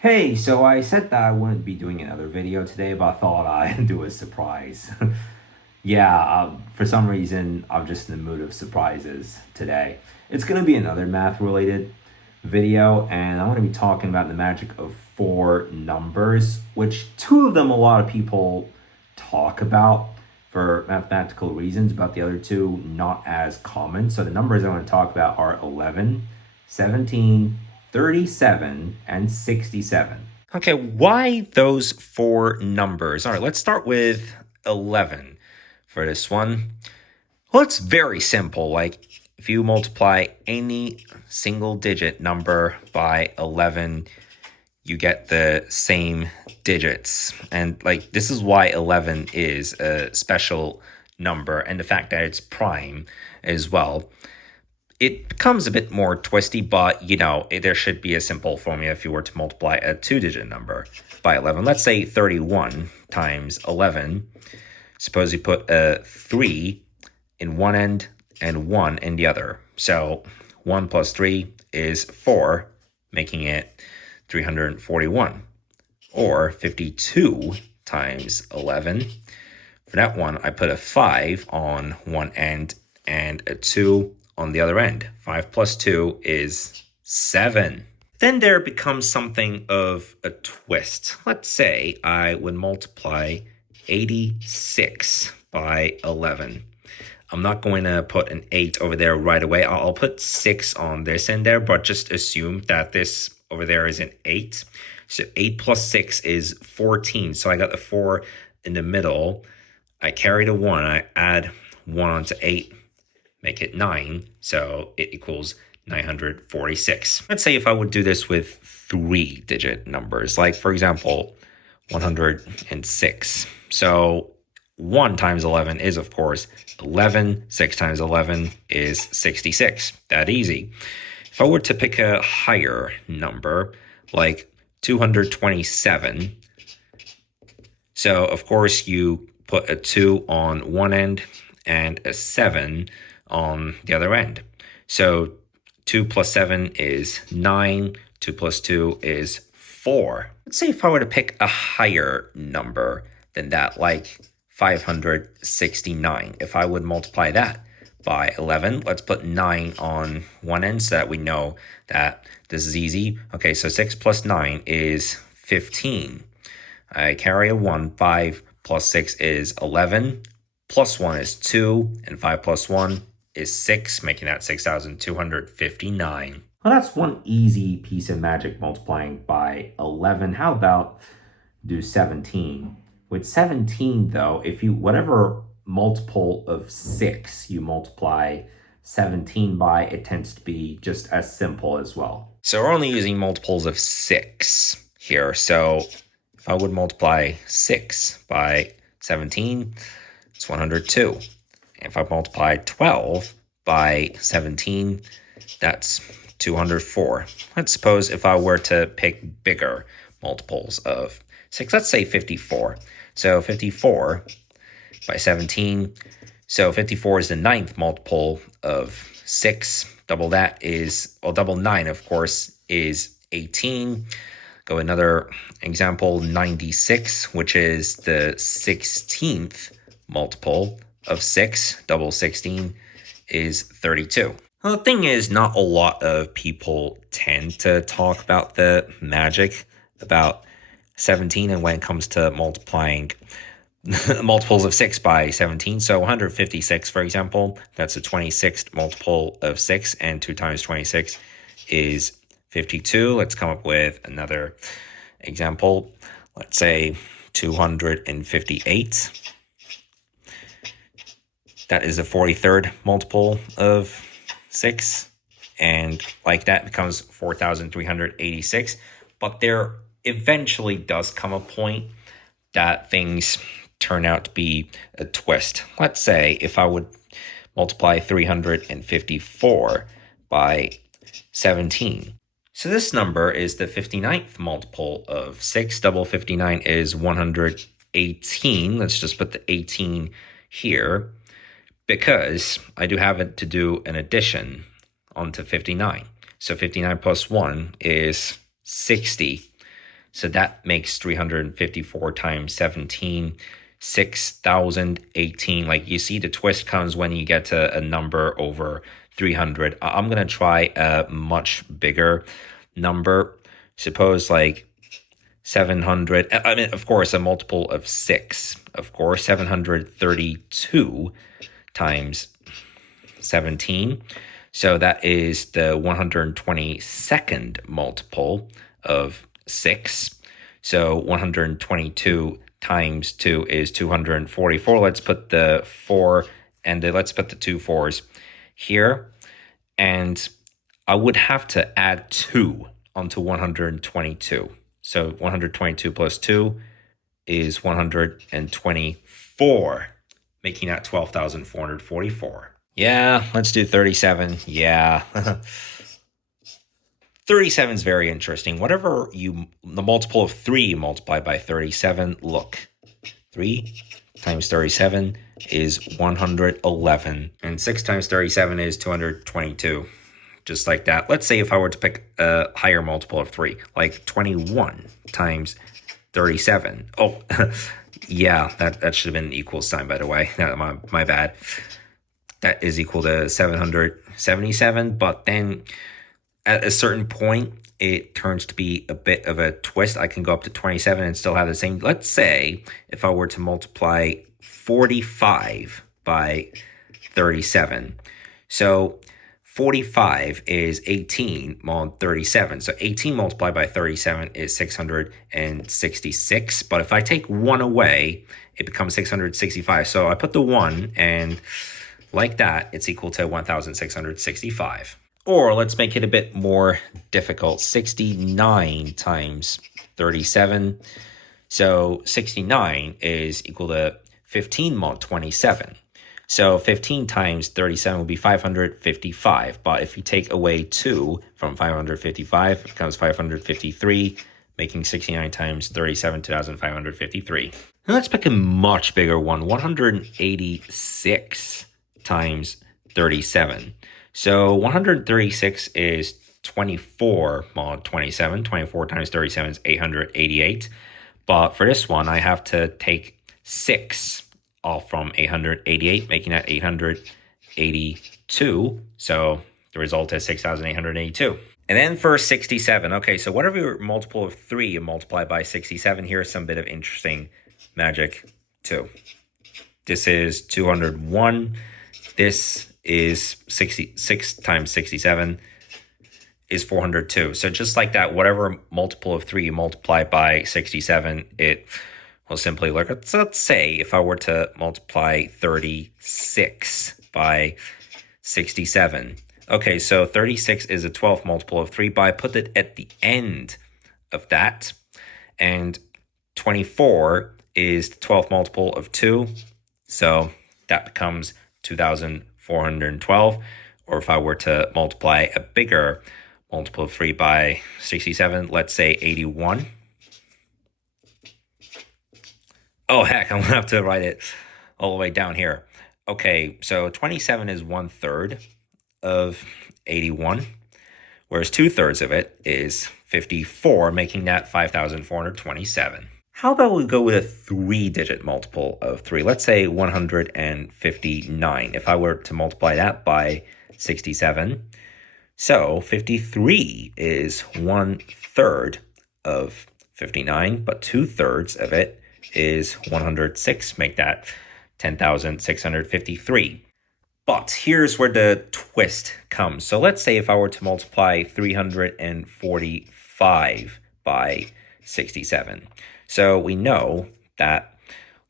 Hey, so I said that I wouldn't be doing another video today, but I thought I'd do a surprise. Yeah, for some reason, I'm just in the mood of surprises today. It's going to be another math related video, and I'm going to be talking about the magic of four numbers, which two of them a lot of people talk about for mathematical reasons, but the other two not as common. So the numbers I want to talk about are 11, 17, 37, and 67. Okay, why those four numbers? All right, let's start with 11 for this one. Well, it's very simple. Like, if you multiply any single digit number by 11, you get the same digits. And, like, this is why 11 is a special number, and the fact that it's prime as well. It becomes a bit more twisty, but there should be a simple formula if you were to multiply a two-digit number by 11. Let's say 31 times 11. Suppose you put a 3 in one end and 1 in the other. So 1 plus 3 is 4, making it 341. Or 52 times 11. For that one, I put a 5 on one end and a 2 on the other end. 5 plus 2 is 7. Then there becomes something of a twist. Let's say I would multiply 86 by 11. I'm not going to put an 8 over there right away. I'll put 6 on this end there, but just assume that this over there is an 8. So 8 plus 6 is 14. So I got the 4 in the middle. I carry the 1. I add 1 onto 8, make it 9. So it equals 946. Let's say if I would do this with three-digit numbers, like, for example, 106. So 1 times 11 is, of course, 11. 6 times 11 is 66. That easy. If I were to pick a higher number, like 227, so, of course, you put a 2 on one end and a 7 on the other end. So 2 plus 7 is 9. 2 plus 2 is 4. Let's say if I were to pick a higher number than that, like 569. If I would multiply that by 11, let's put 9 on one end so that we know that this is easy. Okay, so 6 plus 9 is 15. I carry a 1. 5 plus 6 is 11. Plus 1 is 2. And 5 plus 1 is 6, making that 6,259. Well, that's one easy piece of magic multiplying by 11. How about do 17? With 17, though, if you, whatever multiple of 6 you multiply 17 by, it tends to be just as simple as well. So we're only using multiples of 6 here. So if I would multiply 6 by 17, it's 102. And if I multiply 12 by 17, that's 204. Let's suppose if I were to pick bigger multiples of 6, let's say 54. So 54 by 17. So 54 is the ninth multiple of 6. Double that is, well, double 9, of course, is 18. Go another example, 96, which is the 16th multiple of 6. Double 16 is 32. Well, the thing is, not a lot of people tend to talk about the magic about 17 and when it comes to multiplying multiples of 6 by 17. So 156, for example, that's the 26th multiple of 6, and 2 times 26 is 52. Let's come up with another example. Let's say 258. That is the 43rd multiple of 6. And like that becomes 4,386. But there eventually does come a point that things turn out to be a twist. Let's say if I would multiply 354 by 17. So this number is the 59th multiple of 6. Double 59 is 118. Let's just put the 18 here because I do have it to do an addition onto 59. So 59 plus 1 is 60. So that makes 354 times 17, 6,018. Like you see, the twist comes when you get to a number over 300. I'm going to try a much bigger number. Suppose like 700. I mean, of course, a multiple of 6. Of course, 732 times 17. So that is the 122nd multiple of 6. So 122 times 2 is 244. Let's put the 4 and let's put the 2 4s here. And I would have to add 2 onto 122. So 122 plus 2 is 124, making that 12,444. Yeah, let's do 37. Yeah. 37 is very interesting. Whatever the multiple of 3 multiplied by 37, look. 3 times 37 is 111. And 6 times 37 is 222. Just like that. Let's say if I were to pick a higher multiple of 3, like 21 times 37. Oh, yeah, that should have been an equal sign, by the way. My bad. That is equal to 777, but then at a certain point, it turns to be a bit of a twist. I can go up to 27 and still have the same. Let's say if I were to multiply 45 by 37. So 45 is 18 mod 37. So 18 multiplied by 37 is 666. But if I take 1 away, it becomes 665. So I put the 1, and like that, it's equal to 1,665. Or let's make it a bit more difficult. 69 times 37. So 69 is equal to 15 mod 27. So 15 times 37 would be 555. But if you take away 2 from 555, it becomes 553, making 69 times 37, 2,553. Now let's pick a much bigger one, 186 times 37. So 136 is 24 mod 27. 24 times 37 is 888. But for this one, I have to take 6 off from 888, making that 882. So the result is 6,882. And then for 67, okay, so whatever your multiple of 3 you multiply by 67, here's some bit of interesting magic too. This is 201. This is 66 times 67 is 402. So just like that, whatever multiple of 3 you multiply by 67, it will simply look at, let's say if I were to multiply 36 by 67. Okay, so 36 is a 12th multiple of 3, but I put it at the end of that. And 24 is the 12th multiple of 2. So that becomes 2,412. Or if I were to multiply a bigger multiple of 3 by 67, let's say 81. Oh, heck, I'm going to have to write it all the way down here. Okay, so 27 is 1/3 of 81, whereas 2/3 of it is 54, making that 5,427. How about we go with a 3-digit multiple of 3? Let's say 159. If I were to multiply that by 67, so 53 is 1/3 of 59, but 2/3 of it is 106. Make that 10,653. But here's where the twist comes. So let's say if I were to multiply 345 by 67. So we know that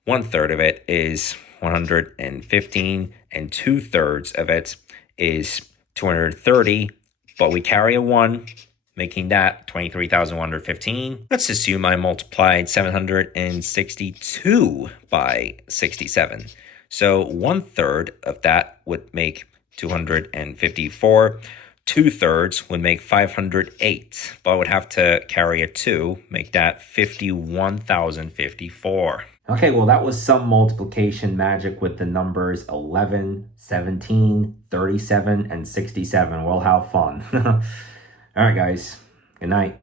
1/3 of it is 115 and 2/3 of it is 230, but we carry a 1, making that 23,115. Let's assume I multiplied 762 by 67. So 1/3 of that would make 254. 2/3 would make 508, but I would have to carry a 2, make that 51,054. Okay, well, that was some multiplication magic with the numbers 11, 17, 37, and 67. Well, have fun. All right, guys. Good night.